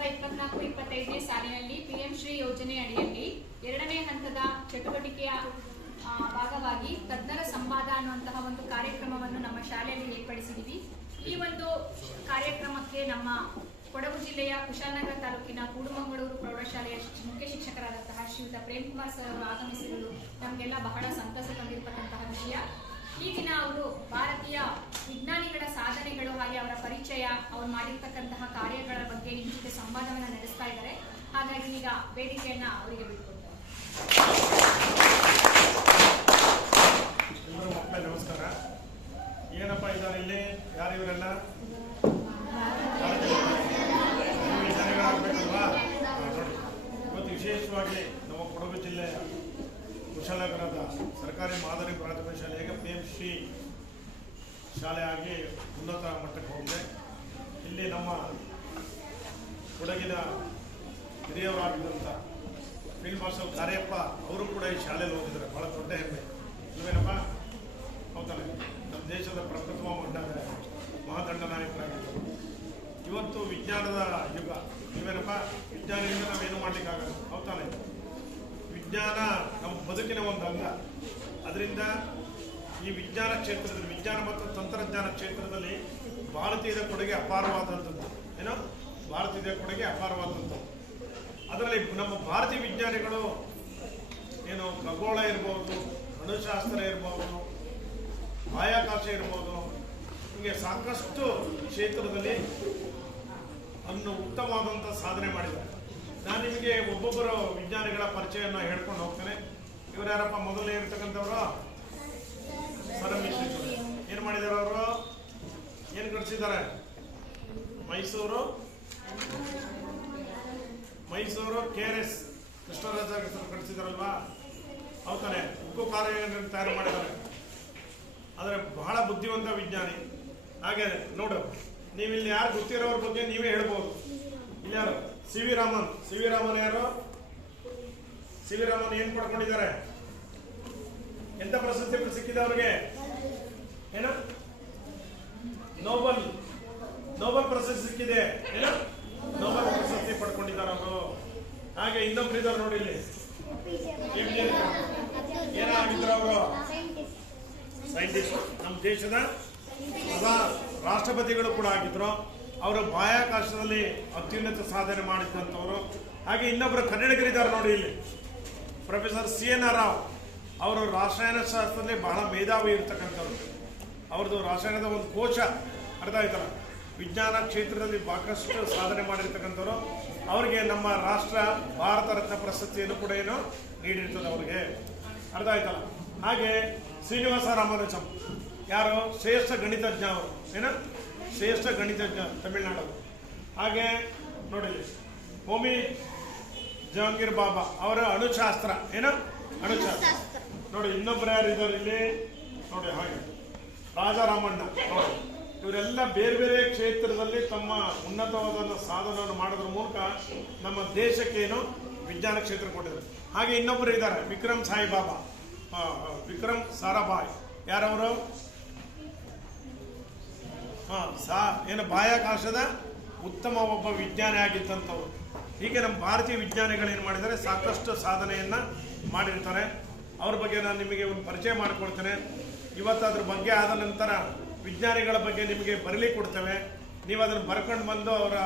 2024-25ನೇ ಸಾಲಿನಲ್ಲಿ ಪಿಎಂ ಶ್ರೀ ಯೋಜನೆ ಅಡಿಯಲ್ಲಿ 2ನೇ ಹಂತದ ಚಟುವಟಿಕೆಯ ಭಾಗವಾಗಿ ತಜ್ಞರ ಸಂವಾದ ಅನ್ನುವಂತಹ ಒಂದು ಕಾರ್ಯಕ್ರಮವನ್ನು ನಮ್ಮ ಶಾಲೆಯಲ್ಲಿ ಏರ್ಪಡಿಸಿದ್ದೀವಿ. ಈ ಒಂದು ಕಾರ್ಯಕ್ರಮಕ್ಕೆ ನಮ್ಮ ಕೊಡಗು ಜಿಲ್ಲೆಯ ಕುಶಾಲನಗರ ತಾಲೂಕಿನ ಕೂಡುಮಂಗಳೂರು ಪ್ರೌಢಶಾಲೆಯ ಮುಖ್ಯ ಶಿಕ್ಷಕರಾದಂತಹ ಶ್ರೀಯುತ ಪ್ರೇಮ್ಕುಮಾರ್ ಸರ್ ಅವರು ಆಗಮಿಸಿರುವುದು ನಮಗೆಲ್ಲ ಬಹಳ ಸಂತಸ ತಂದಿರತಕ್ಕಂತಹ ವಿಷಯ. ಈ ದಿನ ಅವರು ಭಾರತೀಯ ವಿಜ್ಞಾನಿಗಳ ಸಾಧನೆಗಳು ಹಾಗೆ ಅವರ ಪರಿಚಯ, ಅವರು ಮಾಡಿರ್ತಕ್ಕಂತಹ ಕಾರ್ಯಗಳ ಬಗ್ಗೆ ನಿಮ್ಮ ಜೊತೆ ಸಂವಾದವನ್ನು ನಡೆಸ್ತಾ ಇದ್ದಾರೆ. ಹಾಗಾಗಿ ಈಗ ವೇದಿಕೆಯನ್ನ ಅವರಿಗೆ ಬಿಟ್ಕೊಡ್ತಾರೆ. ಮಕ್ಕಳೇ ನಮಸ್ಕಾರ. ಏನಪ್ಪ ಇದ್ದಾರೆ ಇಲ್ಲಿ? ಯಾರು ಇವರೆಲ್ಲ? ವಿಜ್ಞಾನಿಗಳಾಗಬೇಕಲ್ವಾ? ನೋಡಿ, ಇವತ್ತು ವಿಶೇಷವಾಗಿ ನಮ್ಮ ಕೊಡಗು ಜಿಲ್ಲೆಯ ಕುಶಾಲನಗರದ ಸರ್ಕಾರಿ ಮಾದರಿ ಪ್ರಾಥಮಿಕ ಶಾಲೆಗೆ ಪಿಎಂ ಶ್ರೀ ಶಾಲೆಯಾಗಿ ಉನ್ನತ ಮಟ್ಟಕ್ಕೆ ಹೋಗಿದೆ. ಇಲ್ಲಿ ನಮ್ಮ ಕೊಡಗಿನ ಹಿರಿಯವರಾಗಿದ್ದಂಥ ಫೀಲ್ಡ್ ಮಾರ್ಷಲ್ ಕಾರ್ಯಪ್ಪ ಅವರು ಕೂಡ ಈ ಶಾಲೆಯಲ್ಲಿ ಹೋಗಿದ್ದಾರೆ. ಭಾಳ ದೊಡ್ಡ ಹೆಮ್ಮೆ ಇವೇನಪ್ಪ. ಹೌದಾನೆ, ನಮ್ಮ ದೇಶದ ಪ್ರಪ್ರಥಮ ಮಹಾದಂಡ ನಾಯಕರಾಗಿದ್ದರು. ಇವತ್ತು ವಿಜ್ಞಾನದ ಯುಗ. ನೀವೇನಪ್ಪ, ವಿಜ್ಞಾನದಿಂದ ನಾವೇನು ಮಾಡಲಿಕ್ಕಾಗಲ್ಲ. ಹೌದಾನೆ, ವಿಜ್ಞಾನ ನಮ್ಮ ಬದುಕಿನ ಒಂದು ಅಂಗ. ಅದರಿಂದ ಈ ವಿಜ್ಞಾನ ಕ್ಷೇತ್ರದಲ್ಲಿ, ವಿಜ್ಞಾನ ಮತ್ತು ತಂತ್ರಜ್ಞಾನ ಕ್ಷೇತ್ರದಲ್ಲಿ ಭಾರತೀಯದ ಕೊಡುಗೆ ಅಪಾರವಾದಂಥದ್ದು. ಏನೋ ಭಾರತೀಯ ಕೊಡುಗೆ ಅಪಾರವಾದಂಥದ್ದು. ಅದರಲ್ಲಿ ನಮ್ಮ ಭಾರತೀಯ ವಿಜ್ಞಾನಿಗಳು ಏನು ಖಗೋಳ ಇರ್ಬೋದು, ಅಣುಶಾಸ್ತ್ರ ಇರ್ಬೋದು, ಬಾಹ್ಯಾಕಾಶ ಇರ್ಬೋದು, ಹೀಗೆ ಸಾಕಷ್ಟು ಕ್ಷೇತ್ರದಲ್ಲಿ ಅನ್ನು ಉತ್ತಮವಾದಂಥ ಸಾಧನೆ ಮಾಡಿದ್ದಾರೆ. ನಾನು ನಿಮಗೆ ಒಬ್ಬೊಬ್ಬರು ವಿಜ್ಞಾನಿಗಳ ಪರಿಚಯವನ್ನು ಹೇಳ್ಕೊಂಡು ಹೋಗ್ತೇನೆ. ಇವರು ಯಾರಪ್ಪ? ಮೊದಲೇ ಇರ್ತಕ್ಕಂಥವ್ರು ಸರಮಿಶ್ರೀ. ಏನು ಮಾಡಿದ್ದಾರೆ ಅವರು? ಏನು ಕಟ್ಸಿದ್ದಾರೆ? ಮೈಸೂರು KRS ಕೃಷ್ಣರಾಜ ಕಟ್ಸಿದಾರಲ್ವಾ? ಹೌದಾನೆ, ಉಕ್ಕು ಕಾರ್ಯಗಳನ್ನು ತಯಾರು ಮಾಡಿದ್ದಾರೆ. ಆದರೆ ಬಹಳ ಬುದ್ಧಿವಂತ ವಿಜ್ಞಾನಿ. ಹಾಗೆ ನೋಡು, ನೀವಿಲ್ಲಿ ಯಾರು ಗೊತ್ತಿರೋರ ಬಗ್ಗೆ ನೀವೇ ಹೇಳ್ಬೋದು. ಇಲ್ಲಿ ಯಾರು? ಸಿ ವಿ ರಾಮನ್ ಯಾರು? ಸಿ ವಿ ರಾಮನ್ ಏನ್ ಪಡ್ಕೊಂಡಿದ್ದಾರೆ? ಎಂತ ಪ್ರಶಸ್ತಿ ಸಿಕ್ಕಿದೆ ಅವ್ರಿಗೆ? ಏನು? ನೋಬಲ್ ಪ್ರಶಸ್ತಿ ಸಿಕ್ಕಿದೆ. ಏನು? ನೋಬಲ್ ಪ್ರಶಸ್ತಿ ಪಡ್ಕೊಂಡಿದ್ದಾರೆ ಅವರು. ಹಾಗೆ ಇನ್ನೊಬ್ಬರಿದ್ದಾರೆ ನೋಡಿ ಇಲ್ಲಿ, ಏನಾಗಿದ್ರು ಅವರು? ಸೈಂಟಿಸ್ಟ್. ನಮ್ಮ ದೇಶದ ರಾಷ್ಟ್ರಪತಿಗಳು ಕೂಡ ಆಗಿದ್ರು. ಅವರು ಬಾಹ್ಯಾಕಾಶದಲ್ಲಿ ಅತ್ಯುನ್ನತ ಸಾಧನೆ ಮಾಡಿದಂಥವರು. ಹಾಗೆ ಇನ್ನೊಬ್ಬರು ಕನ್ನಡಿಗರಿದ್ದಾರೆ ನೋಡಿ ಇಲ್ಲಿ, ಪ್ರೊಫೆಸರ್ CN ರಾವ್. ಅವರು ರಾಸಾಯನಶಾಸ್ತ್ರದಲ್ಲಿ ಬಹಳ ಮೇಧಾವಿ ಇರ್ತಕ್ಕಂಥವ್ರು. ಅವ್ರದ್ದು ರಾಸಾಯನದ ಒಂದು ಕೋಶ, ಅರ್ಥ ಆಯ್ತಲ್ಲ. ವಿಜ್ಞಾನ ಕ್ಷೇತ್ರದಲ್ಲಿ ಸಾಕಷ್ಟು ಸಾಧನೆ ಮಾಡಿರ್ತಕ್ಕಂಥವ್ರು. ಅವರಿಗೆ ನಮ್ಮ ರಾಷ್ಟ್ರ ಭಾರತ ರತ್ನ ಪ್ರಶಸ್ತಿಯನ್ನು ಕೂಡ ಏನು ನೀಡಿರ್ತದೆ ಅವ್ರಿಗೆ, ಅರ್ಥ ಆಯ್ತಲ್ಲ. ಹಾಗೆ ಶ್ರೀನಿವಾಸ ರಾಮಾನುಜಂ ಯಾರು? ಶ್ರೇಷ್ಠ ಗಣಿತಜ್ಞ ಅವರು. ಏನು? ಶ್ರೇಷ್ಠ ಗಣಿತಜ್ಞ, ತಮಿಳುನಾಡು. ಹಾಗೆ ನೋಡಿ ಹೋಮಿ ಜಹಾಂಗೀರ್ ಬಾಬಾ ಅವರ ಅಣುಶಾಸ್ತ್ರ. ಏನು? ಅಣುಶಾಸ್ತ್ರ. ನೋಡಿ ಇನ್ನೊಬ್ಬರು ಯಾರು ಇದ್ದಾರೆ ಇಲ್ಲಿ ನೋಡಿ, ಹಾಗೆ ರಾಜಾರಾಮಣ್ಣ. ನೋಡಿ, ಇವರೆಲ್ಲ ಬೇರೆ ಬೇರೆ ಕ್ಷೇತ್ರದಲ್ಲಿ ತಮ್ಮ ಉನ್ನತವಾದ ಸಾಧನೆಯನ್ನು ಮಾಡೋದ್ರ ಮೂಲಕ ನಮ್ಮ ದೇಶಕ್ಕೇನು ವಿಜ್ಞಾನ ಕ್ಷೇತ್ರ ಕೊಟ್ಟಿದ್ದಾರೆ. ಹಾಗೆ ಇನ್ನೊಬ್ಬರು ಇದ್ದಾರೆ, ವಿಕ್ರಮ್ ಸಾರಾಭಾಯ್. ಯಾರವರು? ಏನು ಬಾಹ್ಯಾಕಾಶದ ಉತ್ತಮ ಒಬ್ಬ ವಿಜ್ಞಾನಿ ಆಗಿದ್ದಂಥವ್ರು. ಹೀಗೆ ನಮ್ಮ ಭಾರತೀಯ ವಿಜ್ಞಾನಿಗಳು ಏನು ಮಾಡಿದ್ದಾರೆ? ಸಾಕಷ್ಟು ಸಾಧನೆಯನ್ನ ಮಾಡಿರ್ತಾರೆ. ಅವ್ರ ಬಗ್ಗೆ ನಾನು ನಿಮಗೆ ಒಂದು ಪರಿಚಯ ಮಾಡಿಕೊಡ್ತೇನೆ. ಇವತ್ತು ಅದ್ರ ಬಗ್ಗೆ ಆದ ನಂತರ ವಿಜ್ಞಾನಿಗಳ ಬಗ್ಗೆ ನಿಮಗೆ ಬರಲಿ ಕೊಡ್ತೇವೆ. ನೀವು ಅದನ್ನು ಬರ್ಕೊಂಡು ಬಂದು ಅವರ